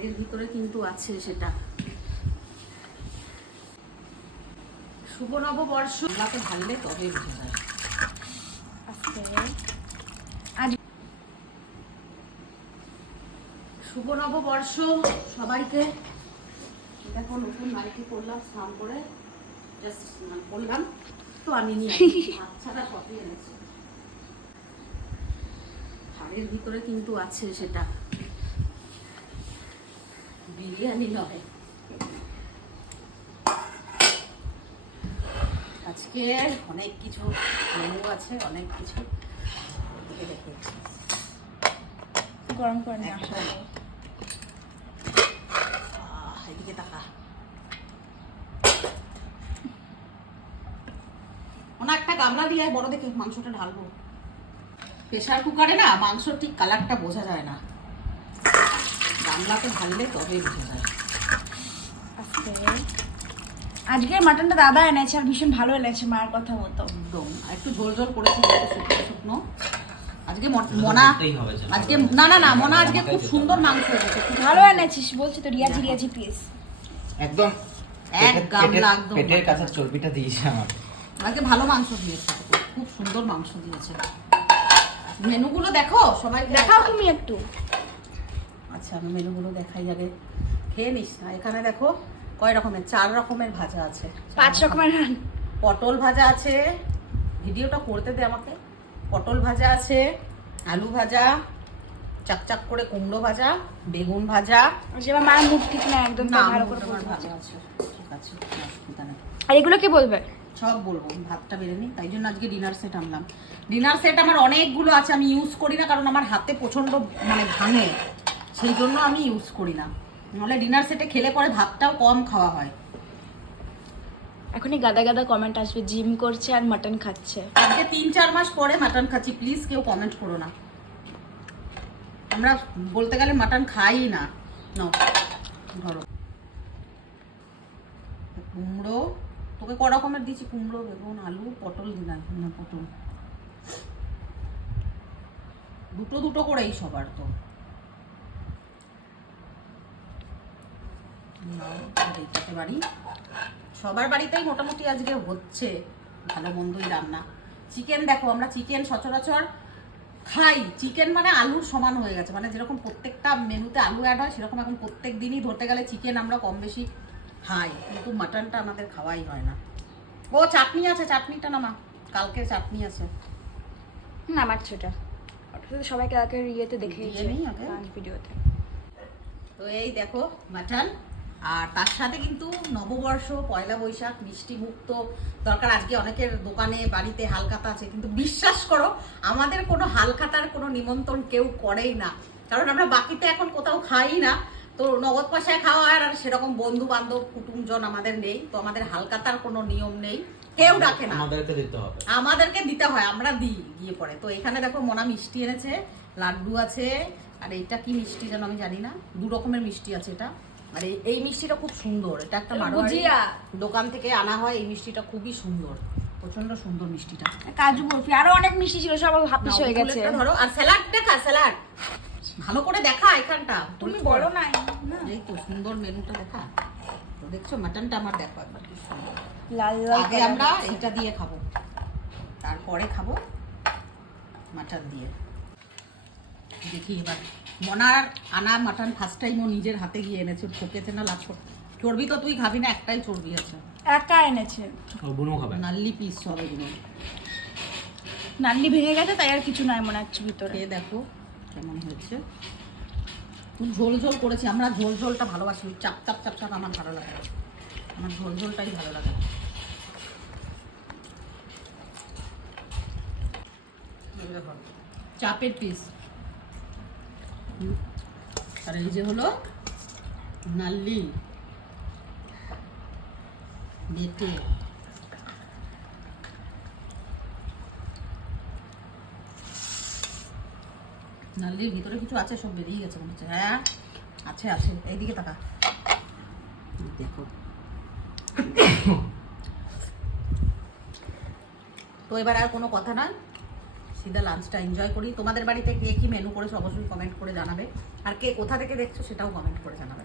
হাড়ের ভিতরে কিন্তু আছে সেটা। শুভ নববর্ষ। তবে বোঝা যায়। শুভ নববর্ষ সবাইকে। দেখো নতুন বাড়িতে করলাম স্নান করে জাস্ট স্নান করলাম। তো আমি নিয়ে বাচ্চাটা কবে এনেছে? হাড়ের ভিতরে কিন্তু আছে সেটা। বিরিয়ানি নয়। আজকে অনেক কিছু মেনু আছে অনেক কিছু গরম করে নিয়ে আসা আহ, এদিকে তাকা ওনা একটা গামলা দিয়ে বড় দেখে মাংসটা ঢালবো। প্রেশার কুকারে না মাংসর ঠিক কালারটা বোঝা যায় না। গামলাতে ঢাললে তবে বোঝা যায়। আজকে আজকে মাটনটা দাদা এনেছে আর ভীষণ ভালো এনেছে মায়ের কথা মতো। একদম। একটু ঝোল ঝোল করেছি শুকনো শুকনো। আজকে মনা। আজকে না না না মনা আজকে খুব সুন্দর মাংস এনেছে। খুব ভালো এনেছিস বলছি তো রিয়াজি রিয়াজি পিস একদম এক পেটের- গামলা একদম। পেটের কাছে চর্বিটা দিয়েছে আমার। আজকে ভালো মাংস দিয়েছে। খুব সুন্দর মাংস দিয়েছে। মেনুগুলো দেখো সবাই দেখাও তুমি একটু। আচ্ছা আমি মেনুগুলো দেখাই আগে খেয়ে নিস। না এখানে দেখো কয় রকমের চার রকমের ভাজা আছে। পাঁচ রকমের পটল ভাজা আছে। ভিডিওটা করতে দে আমাকে। পটল ভাজা আছে আলু ভাজা চাকচাক করে কুমড়ো ভাজা বেগুন ভাজা। যেবার মায়ের মুখ ঠিক না একদম না ভালো করে আমার ভাজা আছে। ঠিক আছে আর এগুলো কে বলবে? সব বলব ভাতটা বেড়ে নিই। তাই জন্য আজকে ডিনার সেট আনলাম। ডিনার সেট আমার অনেকগুলো আছে আমি ইউজ করি না কারণ আমার হাতে প্রচণ্ড মানে ভাঙে। সেই জন্য আমি ইউজ করি না। নাহলে ডিনার সেটে খেলে পরে ভাতটাও কম খাওয়া হয়। এখনই গাদা গাদা কমেন্ট আসবে জিম করছে আর মাটন খাচ্ছে। আজকে তিন চার মাস পরে মাটন খাচ্ছি প্লিজ কেউ কমেন্ট করো না। আমরা বলতে গেলে মাটন খাই না। ধরো। কুমড়ো তোকে ক রকমের দিয়েছি কুমড়ো বেগুন আলু পটল দিলাম। পটল। দুটো দুটো করেই সবার তো। এইটাতে বাড়ি সবার বাড়িতেই মোটামুটি আজকে হচ্ছে ভালো মন্দই রান্না। চিকেন দেখো আমরা চিকেন সচরাচর খাই। চিকেন মানে আলুর সমান হয়ে গেছে। মানে যেরকম প্রত্যেকটা মেনুতে আলু অ্যাড হয় সেরকম এখন প্রত্যেক দিনই ধরতে গেলে চিকেন আমরা কম বেশি খাই। কিন্তু মাটনটা আমাদের খাওয়াই হয় না। ও চাটনি আছে চাটনিটা নামা। কালকে চাটনি আছে। না আমার ছোটা সবাইকে আগে ইয়েতে দিয়ে নিই? ভিডিওতে। তো এই দেখো মাটন। আর তার সাথে কিন্তু নববর্ষ পয়লা বৈশাখ মিষ্টি মুক্ত দরকার। আজকে অনেকের দোকানে বাড়িতে হালখাতা আছে। কিন্তু বিশ্বাস করো আমাদের কোনো হালখাতার কোনো নিমন্ত্রণ কেউ করেই না। কারণ আমরা বাকিতে এখন কোথাও খাই না। তো নগদ পয়সায় খাওয়া হয় আর সেরকম বন্ধু বান্ধব কুটুমজন আমাদের নেই। তো আমাদের হালখাতার কোনো নিয়ম নেই। কেউ ডাকে না। আমাদেরকে দিতে হবে। আমাদেরকে দিতে হয় আমরা দিই গিয়ে পরে। তো এখানে দেখো মনা মিষ্টি এনেছে লাড্ডু আছে। আর এটা কি মিষ্টি যেন আমি জানি না। দু রকমের মিষ্টি আছে এটা। আর এই- এই মিষ্টিটা খুব সুন্দর। এটা একটা মারোয়ারি দোকান থেকে আনা হয় এই মিষ্টিটা খুবই সুন্দর। প্রচণ্ড সুন্দর মিষ্টিটা। কাজু বরফি আরও অনেক মিষ্টি ছিল সব হাপিস হয়ে গেছে। ধরো। আর স্যালাড দেখা স্যালাড। ভালো করে দেখা এখানটা। তুমি বলো না না। এই তো সুন্দর মেনুটা দেখা। তো দেখছ মাটনটা আমার দেখো একবার কি সুন্দর। লাল লাল আগে আমরা এটা দিয়ে খাব। তারপরে খাব মাটন দিয়ে। দেখি এবার। মনার আনা মাটন ফার্স্ট টাইম ও নিজের হাতে গিয়ে এনেছে ঠকেছে না লাভ চর্বি তো তুই খাবি না একটাই চর্বি আছে। একা এনেছে। বুনো খাবে? নাল্লি পিস হবে এগুলো নাল্লি ভেঙে গেছে তাই আর কিছু নাই মনে হচ্ছে ভিতরে। খেয়ে দেখো কেমন হয়েছে। খুব ঝোল ঝোল করেছি আমরা ঝোল ঝোলটা ভালোবাসি ওই চাপ চাপ চাপ চাপ আমার ভালো লাগে আমার ঝোল ঝোলটাই ভালো লাগে চাপের পিস আর এই যে হলো নাল্লি। বেটে। নাল্লির ভিতরে কিছু আছে, সব বেরিয়ে গেছে মনে হচ্ছে। হ্যাঁ আছে আছে। এইদিকে তাকা। দেখো। তো এবার আর কোনো কথা নয়। সিধা লাঞ্চটা এনজয় করি। তোমাদের বাড়িতে কে কী মেনু করেছ অবশ্যই কমেন্ট করে জানাবে। আর কে কোথা থেকে দেখছ সেটাও কমেন্ট করে জানাবে।